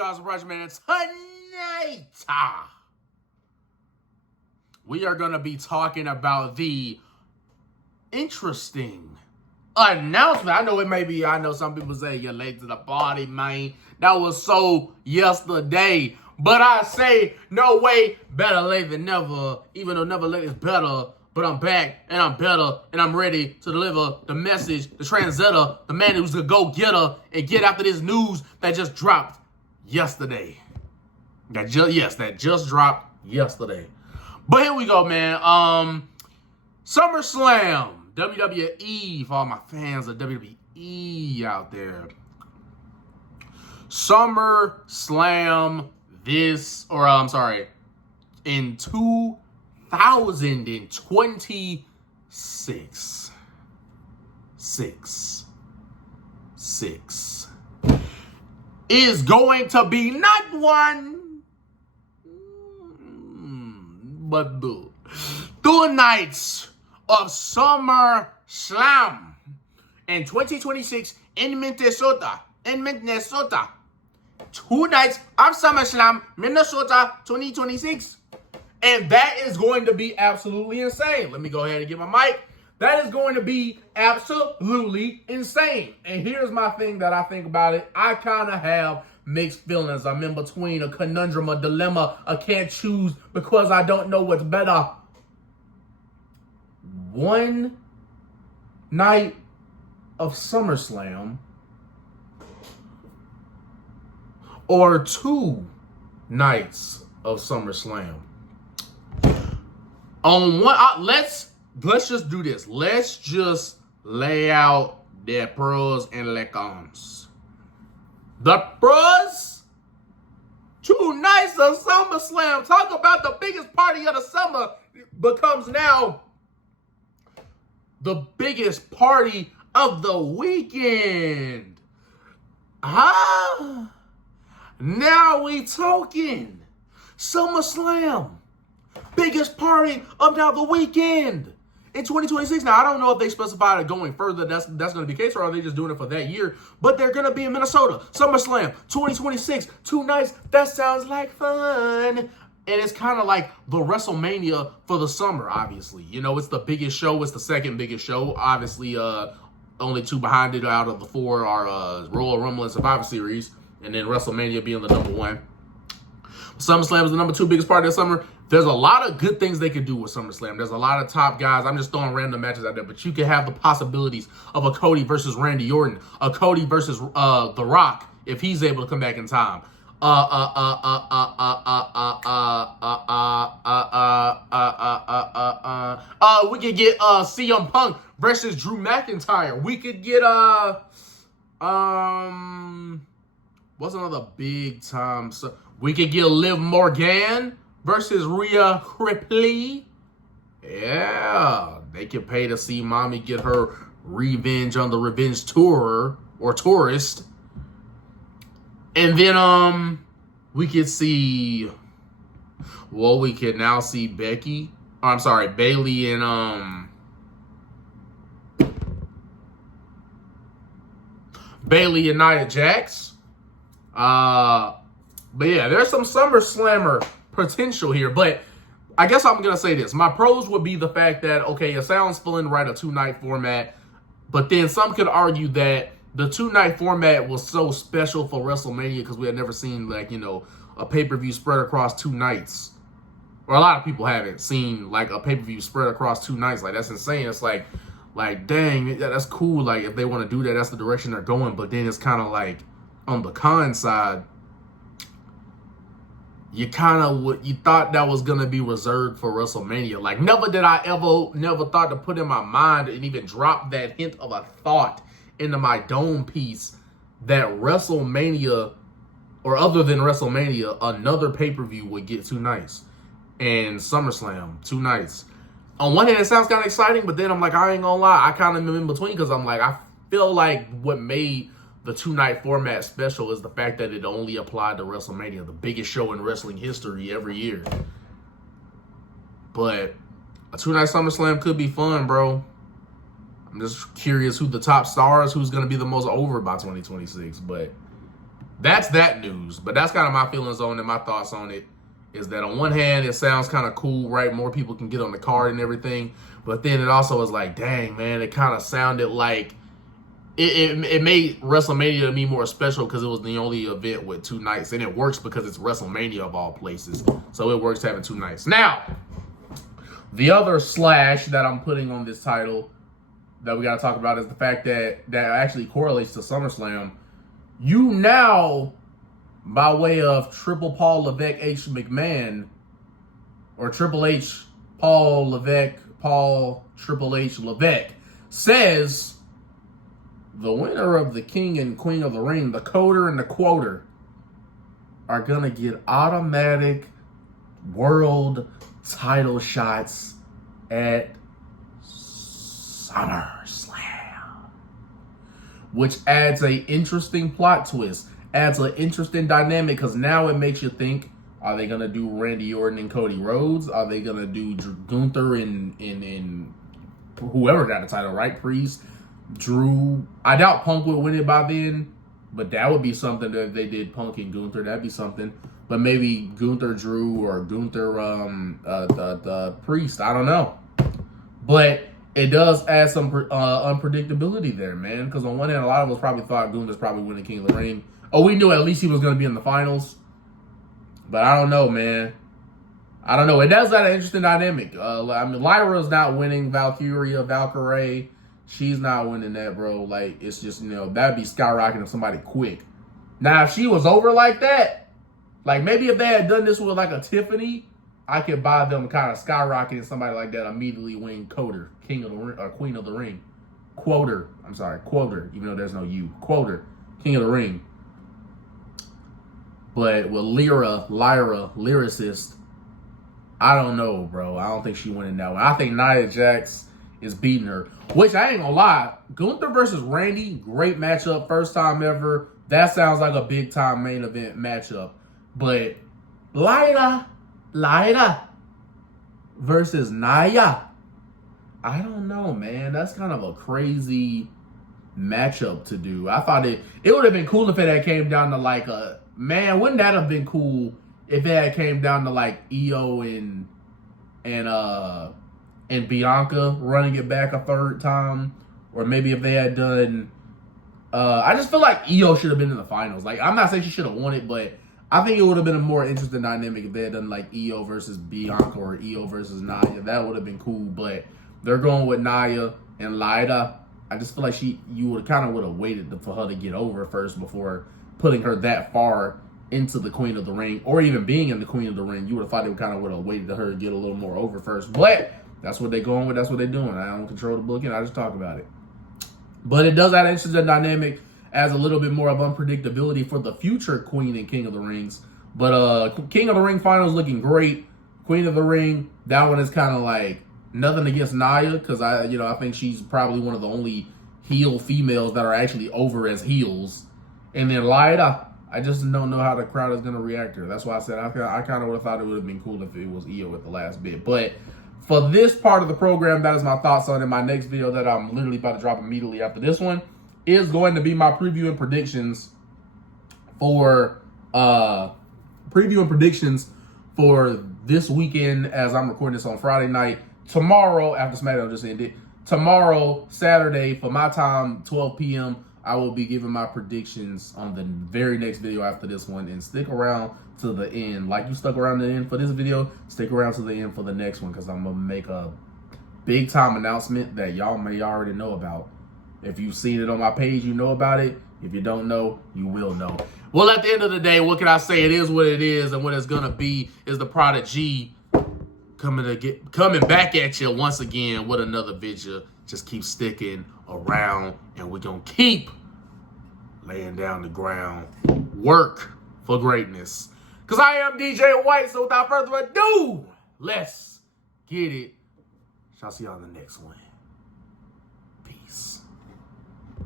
y'all surprise man. Tonight, we are going to be talking about the interesting announcement. I know some people say you're late to the party, man. That was so yesterday. But I say, no way, better late than never. Even though never late is better. But I'm back, and I'm better, and I'm ready to deliver the message, the translator, the man who's the go-getter, and get after this news that just dropped yesterday. That just dropped yesterday. But here we go, man. Summerslam, WWE, for all my fans of WWE out there. SummerSlam in 2026. Six is going to be not one, but two nights of SummerSlam in 2026 in Minnesota. 2 nights of SummerSlam, Minnesota 2026. And that is going to be absolutely insane. Let me go ahead and get my mic. That is going to be absolutely insane. And here's my thing that I think about it. I kind of have mixed feelings. I'm in between a conundrum, a dilemma. I can't choose because I don't know what's better. One night of SummerSlam or 2 nights of SummerSlam. On one, let's just do this. Let's just lay out the pros and the cons. The pros, 2 nights of SummerSlam. Talk about the biggest party of the summer becomes now the biggest party of the weekend. Now we talking SummerSlam. Biggest party of now the weekend in 2026. Now, I don't know if they specified it going further. That's going to be the case, or are they just doing it for that year? But they're going to be in Minnesota. SummerSlam 2026. 2 nights. That sounds like fun. And it's kind of like the WrestleMania for the summer, obviously. You know, it's the biggest show. It's the second biggest show. Obviously, only 2 behind it out of the 4 are Royal Rumble and Survivor Series. And then WrestleMania being the number 1. SummerSlam is the number 2 biggest part of the summer. There's a lot of good things they could do with SummerSlam. There's a lot of top guys. I'm just throwing random matches out there, but you could have the possibilities of a Cody versus Randy Orton, a Cody versus The Rock if he's able to come back in time. We could get CM Punk versus Drew McIntyre. We could get what's another big time? So we could get Liv Morgan versus Rhea Ripley. Yeah, they could pay to see mommy get her revenge on the Revenge Tour or Tourist. And then we could see, well, we could now see Bailey and Bailey and Nia Jax. But yeah, there's some SummerSlammer potential here. But I guess I'm going to say this. My pros would be the fact that, okay, it sounds fun to write a 2-night format. But then some could argue that the 2-night format was so special for WrestleMania because we had never seen, like, you know, a pay-per-view spread across 2 nights. Or a lot of people haven't seen, like, a pay-per-view spread across 2 nights. Like, that's insane. It's like, dang, that's cool. Like, if they want to do that, that's the direction they're going. But then it's kind of like, on the con side, you thought that was going to be reserved for WrestleMania. Like, never thought to put in my mind and even drop that hint of a thought into my dome piece that WrestleMania, or other than WrestleMania, another pay-per-view would get 2 nights. And SummerSlam, 2 nights. On one hand, it sounds kind of exciting, but then I'm like, I ain't gonna lie, I kind of am in between because I'm like, I feel like what made the 2-night format special is the fact that it only applied to WrestleMania, the biggest show in wrestling history every year. But a 2-night SummerSlam could be fun, bro. I'm just curious who the top stars, who's going to be the most over by 2026. But that's that news. But that's kind of my feelings on it, my thoughts on it. Is that on one hand, it sounds kind of cool, right? More people can get on the card and everything. But then it also is like, dang, man, it kind of sounded like it made WrestleMania to me more special because it was the only event with 2 nights. And it works because it's WrestleMania of all places. So it works having 2 nights. Now, the other slash that I'm putting on this title that we got to talk about is the fact that actually correlates to SummerSlam. You now, by way of Triple Paul Levesque H. McMahon, or Triple H Paul Levesque, Paul Triple H Levesque, says the winner of the King and Queen of the Ring, the Coder and the Quoter, are going to get automatic world title shots at SummerSlam. Which adds a interesting plot twist. Adds an interesting dynamic because now it makes you think, are they going to do Randy Orton and Cody Rhodes? Are they going to do Gunther and whoever got the title, right? Priest, Drew. I doubt Punk would win it by then, but that would be something that if they did Punk and Gunther. That'd be something. But maybe Gunther Drew or Gunther the Priest. I don't know. But it does add some unpredictability there, man. Because on one hand, a lot of us probably thought Gunther's probably winning King of the Ring. Oh, we knew at least he was going to be in the finals. But I don't know, man. I don't know. It does add an interesting dynamic. I mean, Lyra's not winning Valkyrie. She's not winning that, bro. Like, it's just, that'd be skyrocketing somebody quick. Now, if she was over like that, like maybe if they had done this with like a Tiffany, I could buy them kind of skyrocketing somebody like that immediately win Coder, King of the Ring, or Queen of the Ring. Quoter, even though there's no U. Quoter, King of the Ring. But with Lyra, lyricist, I don't know, bro. I don't think she winning that one. I think Nia Jax is beating her. Which, I ain't gonna lie, Gunther versus Randy, great matchup, first time ever. That sounds like a big time main event matchup. But Lyra versus Nia, I don't know, man. That's kind of a crazy matchup to do. I thought it would have been cool if it had came down to like a, man, wouldn't that have been cool if it had came down to like Io and Bianca running it back a third time? Or maybe if they had done I just feel like Io should have been in the finals. Like, I'm not saying she should have won it, but I think it would have been a more interesting dynamic if they had done like Io versus Bianca or Io versus Nia. That would have been cool, but they're going with Nia and Lyra. I just feel like you would have waited for her to get over first before putting her that far into the Queen of the Ring, or even being in the Queen of the Ring. You would have thought they would have waited for her to get a little more over first. But that's what they're going with. That's what they're doing. I don't control the booking. I just talk about it. But it does add an interesting dynamic, as a little bit more of unpredictability for the future Queen and King of the Rings. But King of the Ring finals looking great. Queen of the Ring, that one is kind of like nothing against Nia, because I think she's probably one of the only heel females that are actually over as heels. And then Lyra, I just don't know how the crowd is going to react to her. That's why I said I kind of would have thought it would have been cool if it was Io at the last bit. But for this part of the program, that is my thoughts on it. My next video that I'm literally about to drop immediately after this one is going to be my preview and predictions for this weekend, as I'm recording this on Friday night. Tomorrow, after SmackDown just ended, tomorrow, Saturday, for my time, 12 p.m., I will be giving my predictions on the very next video after this one. And stick around to the end. Like you stuck around to the end for this video, stick around to the end for the next one, because I'm going to make a big time announcement that y'all may already know about. If you've seen it on my page, you know about it. If you don't know, you will know. Well, at the end of the day, what can I say? It is what it is, and what it's going to be is the Prodigy coming back at you once again with another video. Just keep sticking around, and we're going to keep laying down the ground. Work for greatness. Because I am DJ White, so without further ado, let's get it. Shall see y'all in the next one.